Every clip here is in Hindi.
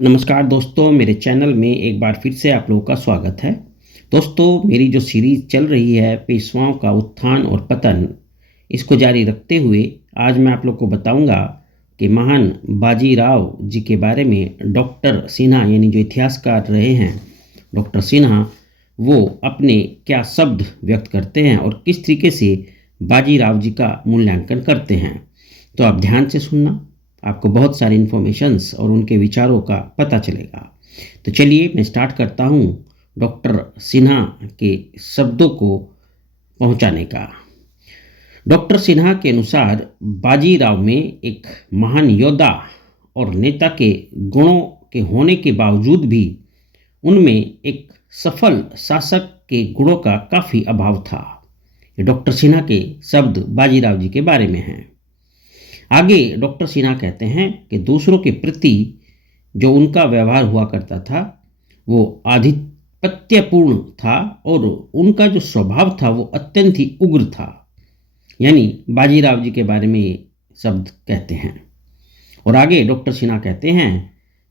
नमस्कार दोस्तों, मेरे चैनल में एक बार फिर से आप लोगों का स्वागत है। दोस्तों, मेरी जो सीरीज़ चल रही है पेशवाओं का उत्थान और पतन, इसको जारी रखते हुए आज मैं आप लोग को बताऊंगा कि महान बाजीराव जी के बारे में डॉक्टर सिन्हा यानी जो इतिहासकार रहे हैं डॉक्टर सिन्हा, वो अपने क्या शब्द व्यक्त करते हैं और किस तरीके से बाजीराव जी का मूल्यांकन करते हैं। तो आप ध्यान से सुनना, आपको बहुत सारी इन्फॉर्मेशंस और उनके विचारों का पता चलेगा। तो चलिए मैं स्टार्ट करता हूँ डॉक्टर सिन्हा के शब्दों को पहुँचाने का। डॉक्टर सिन्हा के अनुसार बाजीराव में एक महान योद्धा और नेता के गुणों के होने के बावजूद भी उनमें एक सफल शासक के गुणों का काफ़ी अभाव था। ये डॉक्टर सिन्हा के शब्द बाजीराव जी के बारे में हैं। आगे डॉक्टर सिन्हा कहते हैं कि दूसरों के प्रति जो उनका व्यवहार हुआ करता था वो आधिपत्यपूर्ण था और उनका जो स्वभाव था वो अत्यंत ही उग्र था। यानी बाजीराव जी के बारे में ये शब्द कहते हैं। और आगे डॉक्टर सिन्हा कहते हैं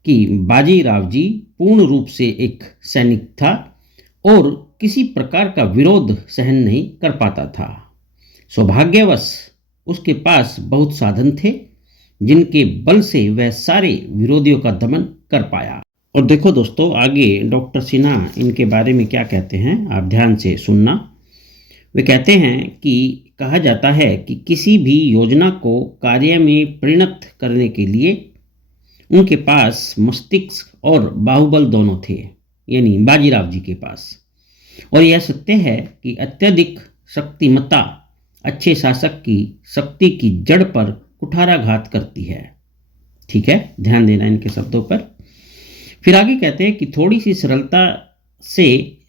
कि बाजीराव जी पूर्ण रूप से एक सैनिक था और किसी प्रकार का विरोध सहन नहीं कर पाता था। सौभाग्यवश उसके पास बहुत साधन थे जिनके बल से वह सारे विरोधियों का दमन कर पाया। और देखो दोस्तों, आगे डॉक्टर सिन्हा इनके बारे में क्या कहते हैं, आप ध्यान से सुनना। वे कहते हैं कि कहा जाता है कि किसी भी योजना को कार्य में परिणत करने के लिए उनके पास मस्तिष्क और बाहुबल दोनों थे, यानी बाजीराव जी के पास। और यह सत्य है कि अत्यधिक शक्तिमत्ता अच्छे शासक की शक्ति की जड़ पर कुठाराघात करती है। ठीक है, ध्यान देना इनके शब्दों पर। फिर आगे कहते हैं कि थोड़ी सी सरलता से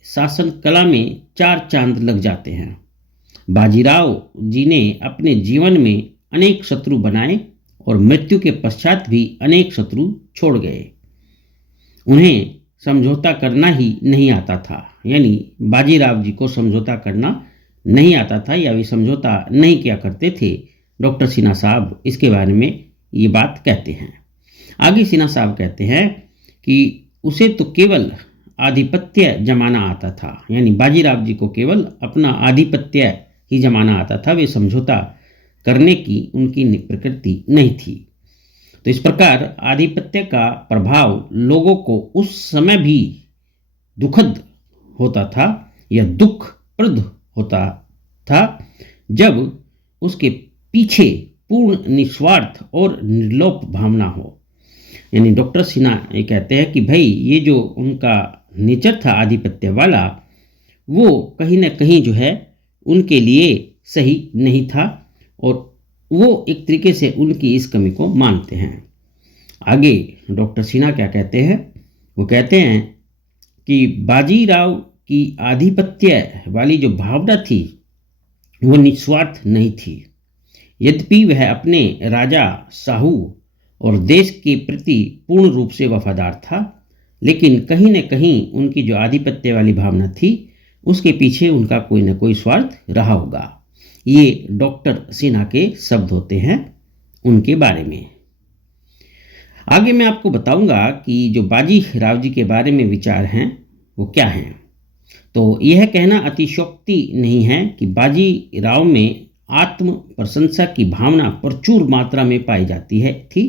शासन कला में चार चांद लग जाते हैं। बाजीराव जी ने अपने जीवन में अनेक शत्रु बनाए और मृत्यु के पश्चात भी अनेक शत्रु छोड़ गए। उन्हें समझौता करना ही नहीं आता था, यानी बाजीराव जी को समझौता करना नहीं आता था या वे समझौता नहीं किया करते थे। डॉक्टर सिन्हा साहब इसके बारे में ये बात कहते हैं। आगे सिन्हा साहब कहते हैं कि उसे तो केवल आधिपत्य जमाना आता था, यानी बाजीराव जी को केवल अपना आधिपत्य ही जमाना आता था, वे समझौता करने की उनकी प्रकृति नहीं थी। तो इस प्रकार आधिपत्य का प्रभाव लोगों को उस समय भी दुखद होता था या दुखप्रद होता था जब उसके पीछे पूर्ण निस्वार्थ और निर्लोप भावना हो। यानी डॉक्टर सिन्हा ये कहते हैं कि भाई ये जो उनका नेचर था आधिपत्य वाला, वो कहीं ना कहीं जो है उनके लिए सही नहीं था और वो एक तरीके से उनकी इस कमी को मानते हैं। आगे डॉक्टर सिन्हा क्या कहते हैं, वो कहते हैं कि बाजीराव की आधिपत्य वाली जो भावना थी वो निस्वार्थ नहीं थी। यद्यपि वह अपने राजा शाहू और देश के प्रति पूर्ण रूप से वफादार था, लेकिन कहीं न कहीं उनकी जो आधिपत्य वाली भावना थी उसके पीछे उनका कोई ना कोई स्वार्थ रहा होगा। ये डॉक्टर सिन्हा के शब्द होते हैं उनके बारे में। आगे मैं आपको बताऊंगा कि जो बाजीराव जी के बारे में विचार हैं वो क्या हैं। तो यह कहना अतिशयोक्ति नहीं है कि बाजीराव में आत्म प्रशंसा की भावना प्रचुर मात्रा में पाई जाती है थी।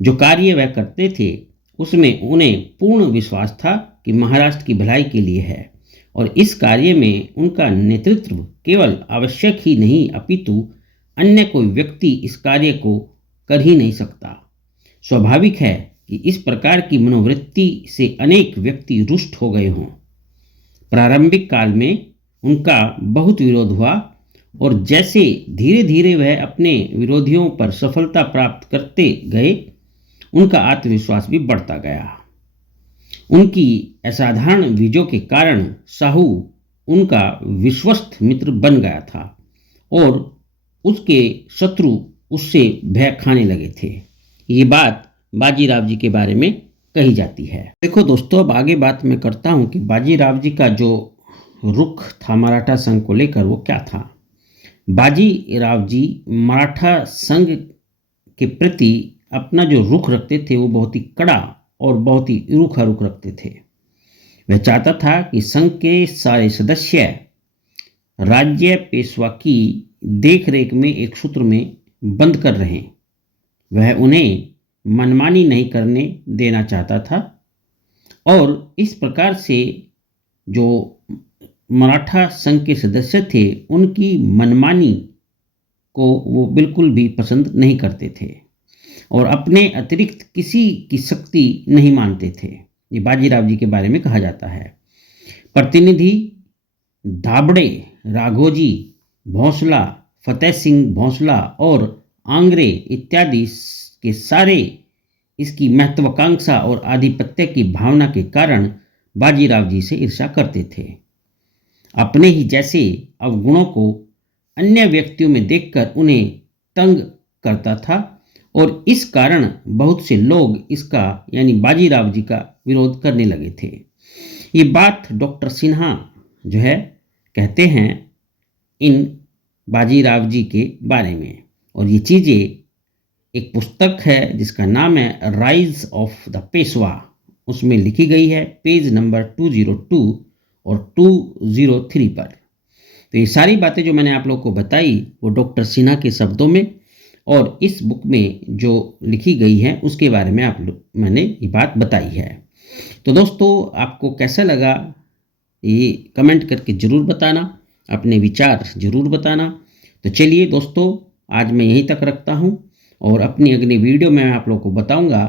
जो कार्य वह करते थे उसमें उन्हें पूर्ण विश्वास था कि महाराष्ट्र की भलाई के लिए है और इस कार्य में उनका नेतृत्व केवल आवश्यक ही नहीं अपितु अन्य कोई व्यक्ति इस कार्य को कर ही नहीं सकता। स्वाभाविक है कि इस प्रकार की मनोवृत्ति से अनेक व्यक्ति रुष्ट हो गए हों। प्रारंभिक काल में उनका बहुत विरोध हुआ और जैसे धीरे धीरे वह अपने विरोधियों पर सफलता प्राप्त करते गए उनका आत्मविश्वास भी बढ़ता गया। उनकी असाधारण विजयों के कारण शाहू उनका विश्वस्त मित्र बन गया था और उसके शत्रु उससे भय खाने लगे थे। ये बात बाजीराव जी के बारे में कही जाती है। देखो दोस्तों, अब आगे बात मैं करता हूँ कि बाजीराव जी का जो रुख था मराठा संघ को लेकर वो क्या था। बाजीराव जी मराठा संघ के प्रति अपना जो रुख रखते थे वो बहुत ही कड़ा और बहुत ही रूखा रुख रखते थे। वह चाहता था कि संघ के सारे सदस्य राज्य पेशवा की देखरेख में एक सूत्र में बंद कर रहें। वह उन्हें मनमानी नहीं करने देना चाहता था और इस प्रकार से जो मराठा संघ के सदस्य थे उनकी मनमानी को वो बिल्कुल भी पसंद नहीं करते थे और अपने अतिरिक्त किसी की शक्ति नहीं मानते थे। ये बाजीराव जी के बारे में कहा जाता है। प्रतिनिधि दाभड़े, राघोजी भोंसला, फतेह सिंह भोंसला और आंग्रे इत्यादि के सारे इसकी महत्वाकांक्षा और आधिपत्य की भावना के कारण बाजीराव जी से ईर्ष्या करते थे। अपने ही जैसे अवगुणों को अन्य व्यक्तियों में देखकर उन्हें तंग करता था और इस कारण बहुत से लोग इसका यानी बाजीराव जी का विरोध करने लगे थे। ये बात डॉक्टर सिन्हा जो है कहते हैं इन बाजीराव जी के बारे में, और ये चीज़ें एक पुस्तक है जिसका नाम है राइज ऑफ द पेशवा, उसमें लिखी गई है पेज नंबर 202 और 203 पर। तो ये सारी बातें जो मैंने आप लोग को बताई वो डॉक्टर सिन्हा के शब्दों में और इस बुक में जो लिखी गई है उसके बारे में मैंने ये बात बताई है। तो दोस्तों आपको कैसा लगा ये कमेंट करके ज़रूर बताना, अपने विचार ज़रूर बताना। तो चलिए दोस्तों आज मैं यहीं तक रखता हूँ और अपनी अगली वीडियो में मैं आप लोग को बताऊँगा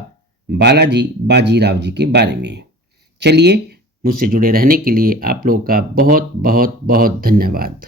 बालाजी बाजीराव जी के बारे में। चलिए मुझसे जुड़े रहने के लिए आप लोगों का बहुत बहुत बहुत धन्यवाद।